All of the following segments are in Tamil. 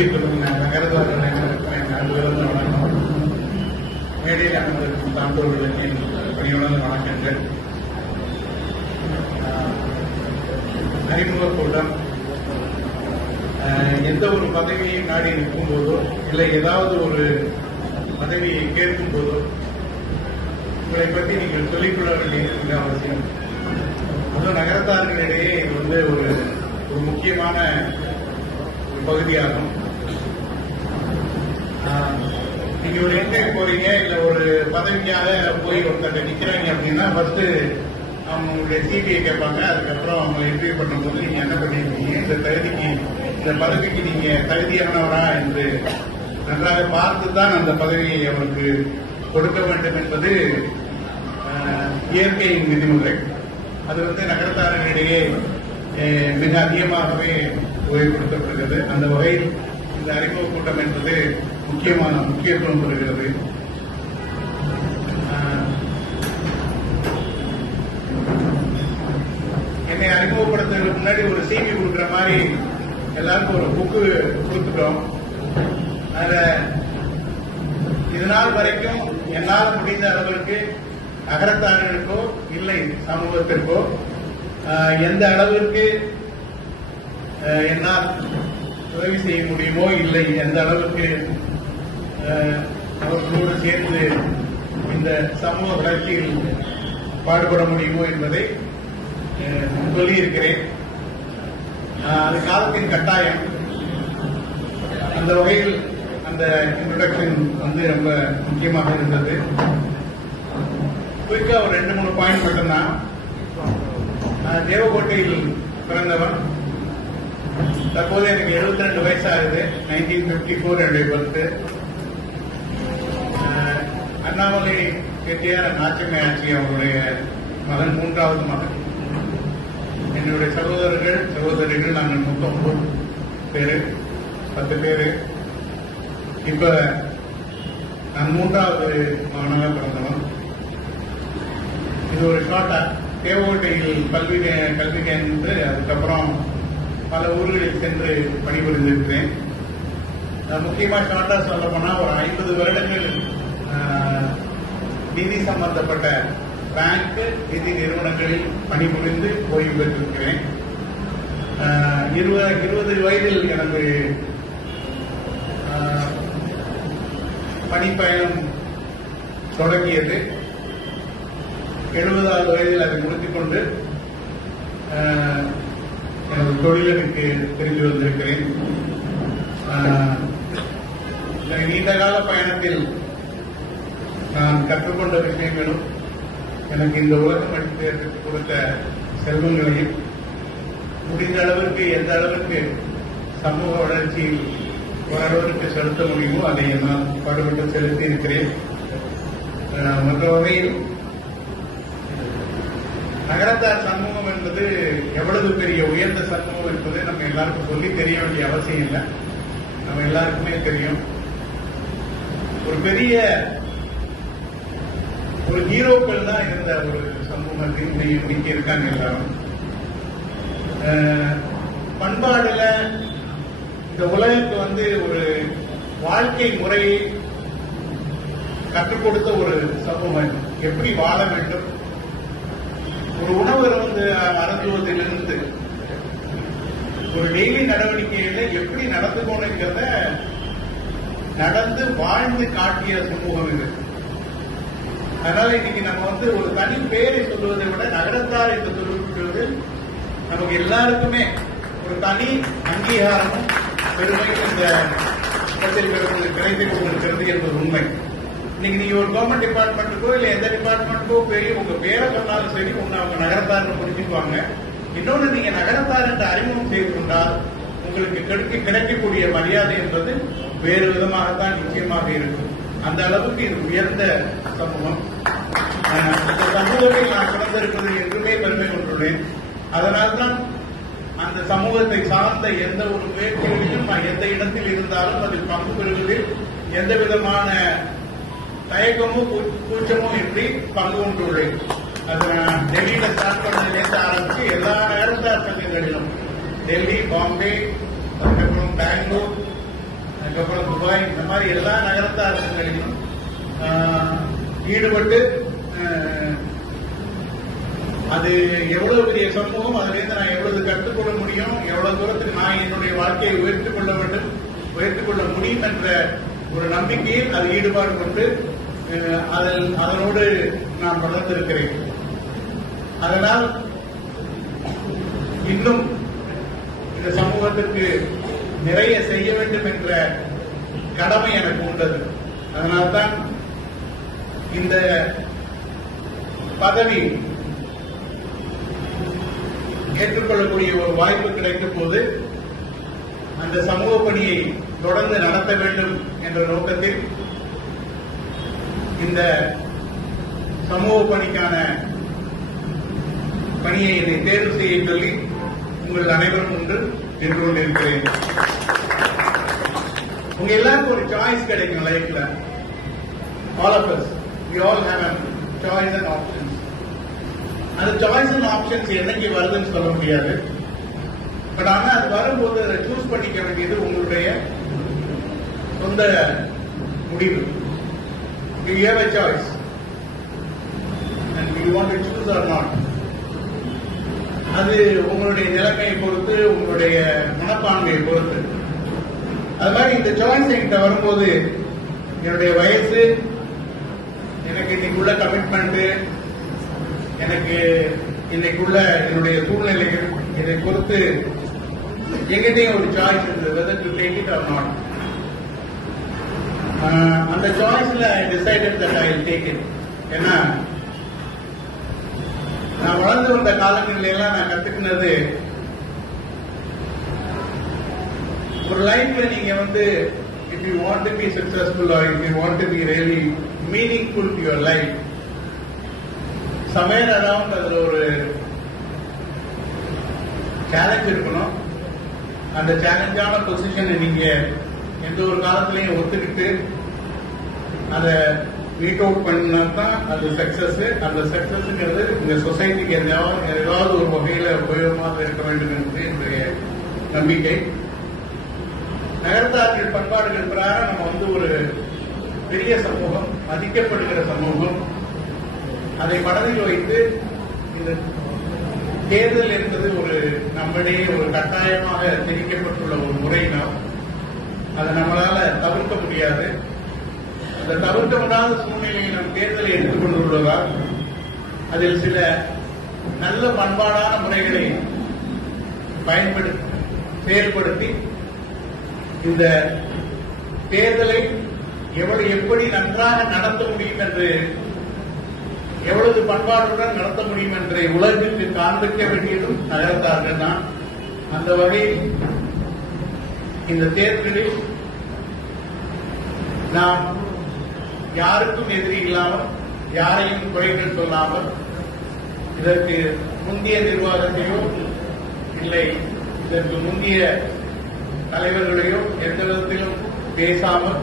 நகரத்தார்கள் அன்புகளும் வணக்கம். மேடையில் அமர்ந்திருக்கும் சான்றோர்களுக்கு பணியுடன் வணக்கங்கள். அறிமுக கூட்டம் எந்த ஒரு பதவியை நாடி நிற்கும் போதோ இல்லை ஏதாவது ஒரு பதவியை கேட்கும் போதோ உங்களை பற்றி நீங்கள் சொல்லிக்கொள்ள வேண்டியது அவசியம். அதுவும் நகரத்தார்களிடையே இது ஒரு முக்கியமான ஒரு பகுதியாகும். நீங்க ஒரு என்ட்ரி போறீங்க இல்ல ஒரு பதவிக்காக போய் ஒருத்தர் நிக்கிறாங்க அப்படின்னா ஃபர்ஸ்ட் அவங்களுடைய சிபிஐ கேட்பாங்க. அதுக்கப்புறம் அவங்க இன்டர்வியூ பண்ணும்போது நீங்க என்ன பண்ணிருக்கீங்க, இந்த தகுதிக்கு இந்த பதவிக்கு நீங்க தகுதியானவரா என்று நன்றாக பார்த்துதான் அந்த பதவியை அவருக்கு கொடுக்க வேண்டும் என்பது இயற்கையின் விதிமுறை. அது நகரத்தார்களிடையே மிக அதிகமாகவே உபயோகப்படுத்தப்படுகிறது. அந்த வகையில் இந்த அறிமுக கூட்டம் என்பது முக்கியத்துவம் பெறுகிறது. என்னை அறிமுகப்படுத்துறதுக்கு முன்னாடி ஒரு சிவி கொடுக்குற மாதிரி எல்லாருக்கும் ஒரு புக்கு கொடுத்துட்டோம். அதுல இதனால் வரைக்கும் என்னால் முடிந்த அளவிற்கு நகரத்தார்களுக்கோ இல்லை சமூகத்திற்கோ எந்த அளவிற்கு என்னால் உதவி செய்ய முடியுமோ இல்லை எந்த அளவுக்கு அவர்களோடு சேர்ந்து இந்த சமூக வளர்ச்சியில் பாடுபட முடியுமோ என்பதை சொல்லியிருக்கிறேன். அது காலத்தின் கட்டாயம். அந்த வகையில் அந்த இன்ட்ரோடக்ஷன் ரொம்ப முக்கியமாக இருந்தது. குயிக்கா ஒரு 2-3 பாயிண்ட் மட்டும்தான். தேவக்கோட்டையில் பிறந்தவன். தற்போது எனக்கு 72 வயசாகுது. 1954 என்னுடைய பர்த். அண்ணாமலை செட்டியார் நாச்சமை ஆட்சி அவருடைய மகன், 3வது மகன். என்னுடைய சகோதரிகள் நாங்கள் மொத்தம் 10 பேரு. இப்ப நான் 3வது மகனாக பிறந்தவன். இது ஒரு ஷார்ட்டா தேவகோட்டையில் கல்வி கன்று அதுக்கப்புறம் பல ஊர்களில் சென்று பணிபுரிந்திருக்கிறேன். முக்கியமா ஷார்ட்டா சொல்ல போனா ஒரு 50 வருடங்கள் நிதி சம்பந்தப்பட்ட பேங்க் நிதி நிறுவனங்களில் பணிபுரிந்து ஓய்வு பெற்றிருக்கிறேன். 20 வயதில் எனக்கு பணிப்பயணம் தொடங்கியது. 70வது வயதில் அதை முடித்துக் கொண்டு எனது தொழிலுக்கு திரும்பி வந்திருக்கிறேன். நீண்டகால பயணத்தில் நான் கற்றுக்கொண்ட விஷயங்களும் எனக்கு இந்த உலகம் அளித்து கொடுத்த செல்வங்களையும் முடிந்த அளவிற்கு எந்த அளவிற்கு சமூக வளர்ச்சியில் ஓரளவிற்கு செலுத்த முடியுமோ அதை நான் பாடுபட்டு செலுத்தி இருக்கிறேன். மற்ற வகையில் நகரத்தார் சமூகம் என்பது எவ்வளவு பெரிய உயர்ந்த சமூகம் என்பது நம்ம எல்லாருக்கும் சொல்லி தெரிய வேண்டிய அவசியம் இல்லை. நம்ம எல்லாருக்குமே தெரியும். ஒரு பெரிய ஒரு ஹீரோக்கள் தான் இருந்த ஒரு சமூகத்தில் இன்னைக்கு இருக்காங்க எல்லாரும். பண்பாடுல இந்த உலகத்துக்கு ஒரு வாழ்க்கை முறையை கற்றுக் கொடுத்த ஒரு சமூகம். எப்படி வாழ வேண்டும், ஒரு உணவு அருந்துவதிலிருந்து ஒரு டெய்லி நடவடிக்கையில எப்படி நடந்துக்கணுங்கிறத நடந்து வாழ்ந்து காட்டிய சமூகம் இது. அதனால இன்னைக்கு நம்ம ஒரு தனி பேரை சொல்வதை விட நகரத்தார் என்று சொல்வது நமக்கு எல்லாருக்குமே ஒரு தனி அங்கீகாரமும் பெருமையும் இந்த இடத்தில் கிடைத்துக் கொண்டிருக்கிறது என்பது உண்மை. இன்னைக்கு நீங்க ஒரு கவர்மெண்ட் டிபார்ட்மெண்ட்டுக்கோ இல்ல எந்த டிபார்ட்மெண்ட்டுக்கோ பெரிய உங்க பேரை சொன்னாலும் சரி அவங்க நகரத்தார் புரிஞ்சுக்குவாங்க. இன்னொன்று, நீங்க நகரத்தார் என்று அறிமுகம் செய்து கொண்டால் உங்களுக்கு கிடைக்கக்கூடிய மரியாதை என்பது வேறு விதமாகத்தான் நிச்சயமாக இருக்கும். அந்த அளவுக்கு இது உயர்ந்த சமூகம். இந்த சமூகத்தில் நான் பிறந்திருப்பது என்றுமே பெருமை கொண்டுள்ளேன். அதனால்தான் அந்த சமூகத்தை சார்ந்த எந்த ஒரு முயற்சிகளிலும் நான் எந்த இடத்தில் இருந்தாலும் அதில் பங்கு பெறுவதில் எந்த விதமான தயக்கமோ கூச்சமோ இன்றி பங்கு கொண்டுள்ளேன். அது நான் டெல்லியில ஸ்டார்ட் பண்ணதுலேருந்து ஆரம்பிச்சு எல்லா நகரத்தார் சங்கங்களிலும் டெல்லி, பாம்பே, அதுக்கப்புறம் பெங்களூர், அதுக்கப்புறம் துபாய், இந்த மாதிரி எல்லா நகரத்தார்களிலும் ஈடுபட்டு அது எவ்வளவு பெரிய சமூகம், அதிலிருந்து நான் எவ்வளவு கற்றுக்கொள்ள முடியும், எவ்வளவு தூரத்துக்கு நான் என்னுடைய வாழ்க்கையை உயர்த்திக் கொள்ள வேண்டும், உயர்த்திக் கொள்ள முடியும் என்ற ஒரு நம்பிக்கையில் அது ஈடுபாடு கொண்டு அதனோடு நான் வளர்ந்திருக்கிறேன். அதனால் இன்னும் இந்த சமூகத்திற்கு நிறைய செய்ய வேண்டும் என்ற கடமை எனக்கு உண்டது. அதனால்தான் இந்த பதவி ஏற்றுக்கொள்ளக்கூடிய ஒரு வாய்ப்பு கிடைக்கும் போது அந்த சமூக பணியை தொடர்ந்து நடத்த வேண்டும் என்ற நோக்கத்தில் இந்த சமூக பணிக்கான பணியை என்னை தேர்வு செய்ய சொல்லி உங்கள் அனைவரும் ஒன்று நின்று கொண்டிருக்கிறேன். உங்க எல்லாருக்கும் ஒரு சாய்ஸ் கிடைக்கும் லைஃப்ல. All of us, we all have a choice and options. அந்த சாய்ஸ் அண்ட் ஆப்ஷன்ஸ் என்னைக்கு வருதுன்னு சொல்ல முடியாது. பட் ஆனா அது வரும்போது அதை சூஸ் பண்ணிக்க வேண்டியது உங்களுடைய சொந்த முடிவு. You have a choice and you want to choose or not. அது உங்களுடைய நிலைமையை பொறுத்து, உங்களுடைய மனப்பான்மையை பொறுத்து. அது மாதிரி இந்த சாய்ஸ் என்கிட்ட வரும்போது என்னுடைய வயசு, எனக்கு இன்னைக்குள்ள கமிட்மெண்ட், எனக்கு இன்னைக்குள்ள என்னுடைய சூழ்நிலைகள், இதை பொறுத்து எங்கிட்டையும் ஒரு சாய்ஸ் இருந்தது, whether to take it or not. அந்த சாய்ஸ்ல I decided that I will take it. ஏன்னா நான் வளர்ந்து வந்த காலங்களில் எல்லாம் நான் கத்துக்கினது, ஒரு லைஃப்ல நீங்க if you want to be successful or if you want to be really meaningful to your life, somewhere around அதுல ஒரு சேலஞ்ச் இருக்கணும். அந்த சேலஞ்சான பொசிஷனை நீங்க எந்த ஒரு காலத்திலையும் ஒத்துக்கிட்டு அதை மீட் அவுட் பண்ணினா தான் அது சக்சஸ். அந்த சக்சஸ்ங்கிறது இந்த சொசைட்டிக்கு ஏதாவது ஒரு வகையில உபயோகமாக இருக்க வேண்டும் என்பது என்னுடைய நம்பிக்கை. நகரத்தார்கள் பண்பாடுகள் பிரகாரம் நம்ம ஒரு பெரிய சமூகம், மதிக்கப்படுகிற சமூகம். அதை மனதில் வைத்து இந்த தேர்தல் என்பது நம்மிடையே ஒரு கட்டாயமாக திணிக்கப்பட்டுள்ள ஒரு முறையினால் அதை நம்மளால தவிர்க்க முடியாது. அந்த தவிர்க்க முடியாத சூழ்நிலையில் நம் தேர்தலை எடுத்துக்கொண்டுள்ளதால் அதில் சில நல்ல பண்பாடான முறைகளை செயல்படுத்தி இந்த தேர்தலை எப்படி நன்றாக நடத்த முடியும் என்று, எவ்வளவு பண்பாடுடன் நடத்த முடியும் என்று உலகிற்கு காண்பிக்க வேண்டியதும் நகரத்தார்கள் தான். அந்த வகையில் இந்த தேர்தலில் நாம் யாருக்கும் எதிரி இல்லாமல், யாரையும் குறைகள் சொல்லாமல், இதற்கு முந்தைய நிர்வாகத்தையோ இல்லை இதற்கு முந்தைய தலைவர்களையோ எந்த விதத்திலும் பேசாமல்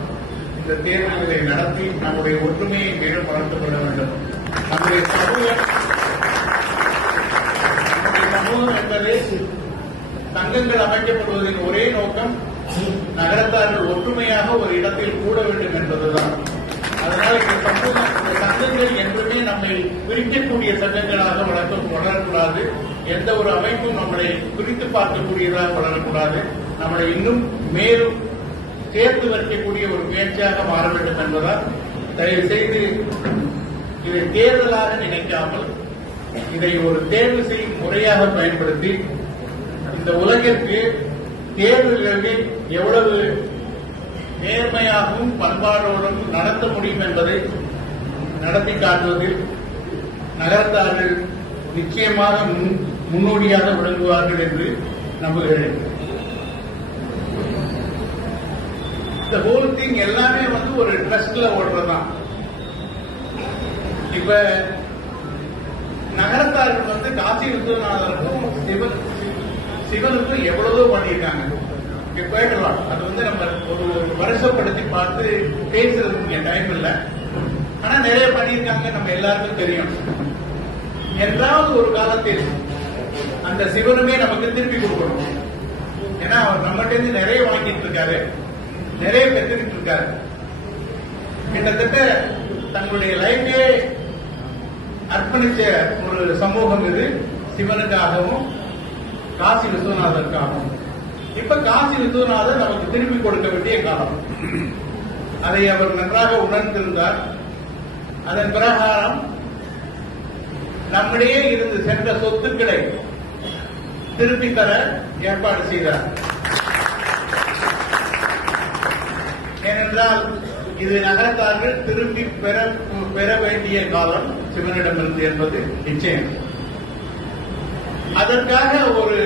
இந்த தேர்தல்களை நடத்தி நம்முடைய ஒற்றுமையை மேலும் வளர்த்துக் கொள்ள வேண்டும். நம்முடைய சமூகம் என்பதே சங்கங்கள் அமைக்கப்படுவதின் ஒரே நோக்கம் நகரத்தார்கள் ஒற்றுமையாக ஒரு இடத்தில் கூட வேண்டும் என்பதுதான். அதனால இந்த சங்கங்கள் என்றுமே நம்மை பிரிக்கக்கூடிய சங்கங்களாக வளரக்கூடாது. எந்த ஒரு அமைப்பும் நம்மளை பிரித்து பார்க்கக்கூடியதாக வளரக்கூடாது. நம்மளை இன்னும் மேலும் சேர்த்து வைக்கக்கூடிய ஒரு முயற்சியாக மாற வேண்டும் என்பதால் தயவு செய்து இதை தேர்தலாக நினைக்காமல் இதை ஒரு தேர்வு செய்யும் முறையாக பயன்படுத்தி இந்த உலகிற்கு தேர்தல்களில் எவ்வளவு நேர்மையாகவும் பண்பாடோடும் நடத்த முடியும் என்பதை நடத்தி காட்டுவதில் நகரத்தார்கள் நிச்சயமாக முன்னோடியாக விளங்குவார்கள் என்று நம்புகிறேன். இந்த ஹோல் திங் எல்லாமே ஒரு ட்ரஸ்ட்ல ஓடுறதுதான். இப்ப நகரத்தார்கள் காசி விஸ்வநாதருக்கும் சிவனுக்கும் எவ்வளவோ பண்ணியிருக்காங்க. கேட்கலாம். அது நம்ம ஒரு வருஷப்படுத்தி பார்த்து பேசுறதுக்கு டைம் இல்லை. ஆனா நிறைய பண்ணியிருக்காங்க, நம்ம எல்லாருக்கும் தெரியும். என்றாவது ஒரு காலத்தில் அந்த சிவனுமே நமக்கு திருப்பி கொடுக்கணும். ஏன்னா அவர் நம்மகிட்ட இருந்து நிறைய வாங்கிட்டு இருக்காரு. நிறைய பெற்றுக்கிட்டு இருக்காரு. கிட்டத்தட்ட தங்களுடைய லைஃபே அர்ப்பணிச்ச ஒரு சமூகம் இது, சிவனுக்காகவும் காசி விஸ்வநாதருக்காகவும். இப்ப காசி விஸ்வநாதர் நமக்கு திருப்பி கொடுக்க வேண்டிய காலம். அதை அவர் நன்றாக உணர்ந்திருந்தார். அதன் பிரகாரம் நம்மிடையே இருந்து சென்ற சொத்துக்களை திருப்பி தர ஏற்பாடு செய்தார். ஏனென்றால் இது நகரத்தார்கள் திரும்பி பெற வேண்டிய காலம் சிவனிடமிருந்து என்பது நிச்சயம். அதற்காக ஒரு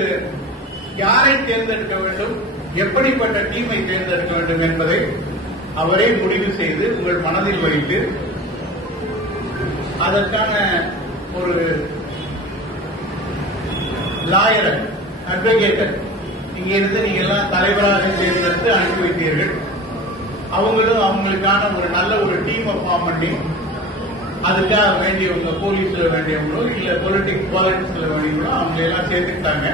யாரை தேர்ந்தெடுக்க வேண்டும், எப்படிப்பட்ட டீமை தேர்ந்தெடுக்க வேண்டும் என்பதை அவரே முடிவு செய்து உங்கள் மனதில் வைத்து அதற்கான ஒரு லாயர், அட்வொகேட்டர் இங்க இருந்து நீங்க எல்லாம் தலைவராக தேர்ந்தெடுத்து அனுப்பி வைத்தீர்கள். அவங்களும் அவங்களுக்கான ஒரு நல்ல ஒரு டீமை ஃபார்ம் பண்ணி அதுக்காக வேண்டியவங்க, போலீஸ்ல வேண்டியவங்களோ இல்ல பாலிடிக்ஸ்ல வேண்டியவங்களோ அவங்க எல்லாம் சேர்த்துக்கிட்டாங்க.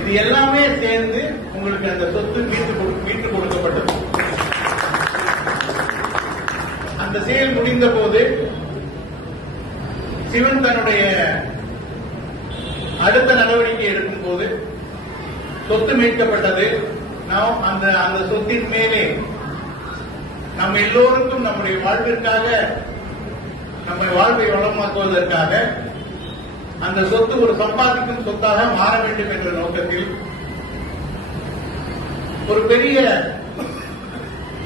இது எல்லாமே சேர்ந்து உங்களுக்கு அந்த சொத்து மீட்டு கொடுக்கப்பட்டது. அந்த செயல் முடிந்த போது சிவன் தன்னுடைய அடுத்த நடவடிக்கை எடுக்கும் போது சொத்து மீட்கப்பட்டது. நாம் அந்த சொத்தின் மேலே நம்ம எல்லோருக்கும் நம்முடைய வாழ்விற்காக, நம்ம வாழ்வை வளமாக்குவதற்காக அந்த சொத்து ஒரு சம்பாதிக்கும் சொத்தாக மாற வேண்டும் என்ற நோக்கத்தில் ஒரு பெரிய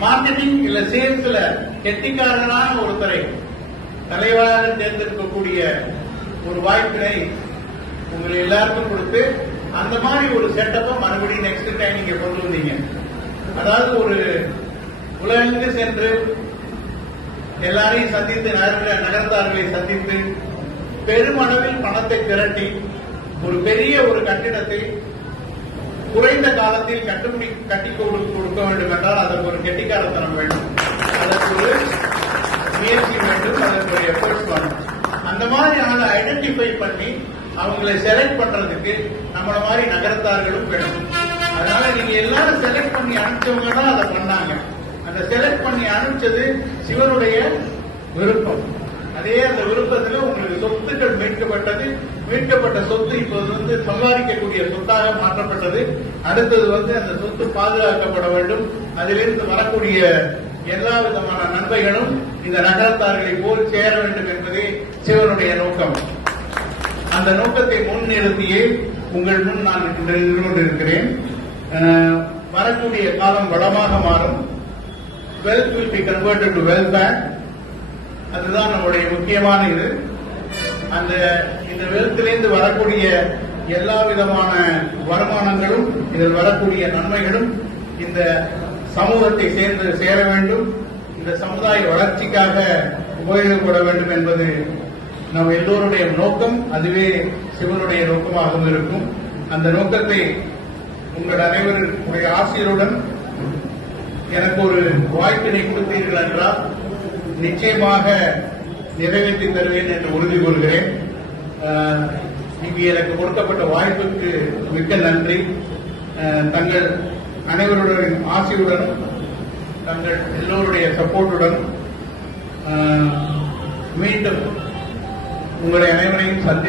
மார்க்கெட்டிங் இல்ல சேல்ஸ்ல கெட்டிக்காரனான ஒருத்தரை தலைவராக தேர்ந்தெடுக்கக்கூடிய ஒரு வாய்ப்பினை உங்களை எல்லாருக்கும் கொடுத்து அந்த மாதிரி ஒரு செட்டப்பை மறுபடியும் நெக்ஸ்ட் டைம் நீங்க கொண்டு வந்தீங்க. அதாவது ஒரு உலகெங்கு சென்று எல்லாரையும் சந்தித்து நகர்ந்தார்களை சந்தித்து பெருமளவில் பணத்தை திரட்டி ஒரு பெரிய ஒரு கட்டிடத்தை குறைந்த காலத்தில் கட்டி கொடுக்க வேண்டும் என்றால் அதற்கு ஒரு கெட்டிக்காரத்தனம் வேண்டும், அதற்கு ஒரு முயற்சி வேண்டும், அதற்கு ஒரு எஃபர்ட்ஸ் வேணும். அந்த மாதிரி ஆளை ஐடென்டிஃபை பண்ணி அவங்களை செலக்ட் பண்றதுக்கு நம்மள மாதிரி நகரத்தார்களும் வேணும். அதனால நீங்க எல்லாரும் செலக்ட் பண்ணி அனுப்பிச்சவங்க தான் அதை பண்ணாங்க. அந்த செலக்ட் பண்ணி அனுப்பிச்சது சிவனுடைய விருப்பம். அதே அந்த விருப்பத்தில் உங்களுக்கு சொத்துக்கள் மீட்கப்பட்டது. மீட்கப்பட்ட சொத்து இப்போது சம்பாதிக்கக்கூடிய சொத்தாக மாற்றப்பட்டது. அடுத்தது அந்த சொத்து பாதுகாக்கப்பட வேண்டும். அதிலிருந்து வரக்கூடிய எல்லா விதமான நன்மைகளும் இந்த நகரத்தார்களை போல் சேர வேண்டும் என்பதே சிவனுடைய நோக்கம். அந்த நோக்கத்தை முன்னிறுத்தியே உங்கள் முன் நான் நின்று கொண்டிருக்கிறேன். வரக்கூடிய காலம் வளமாக மாறும். Wealth will be converted to wealth back. அதுதான் நம்முடைய முக்கியமான இது. இந்த வெல்த்திலிருந்து வரக்கூடிய எல்லா விதமான வருமானங்களும், இதில் வரக்கூடிய நன்மைகளும் இந்த சமூகத்தை சேர வேண்டும், இந்த சமுதாய வளர்ச்சிக்காக உபயோகப்பட வேண்டும் என்பது நம் எல்லோருடைய நோக்கம். அதுவே சிவனுடைய நோக்கமாகவும் இருக்கும். அந்த நோக்கத்தை உங்கள் அனைவருடைய ஆசிரியருடன் எனக்கு ஒரு வாய்ப்பினை கொடுத்தீர்கள் என்றால் நிச்சயமாக நிறைவேற்றி தருவேன் என்று உறுதி கூறுகிறேன். இங்கு எனக்கு கொடுக்கப்பட்ட வாய்ப்புக்கு மிக்க நன்றி. தங்கள் அனைவருடைய ஆசையுடன், தங்கள் எல்லோருடைய சப்போர்ட்டுடன் மீண்டும் உங்களை அனைவரையும் சந்தி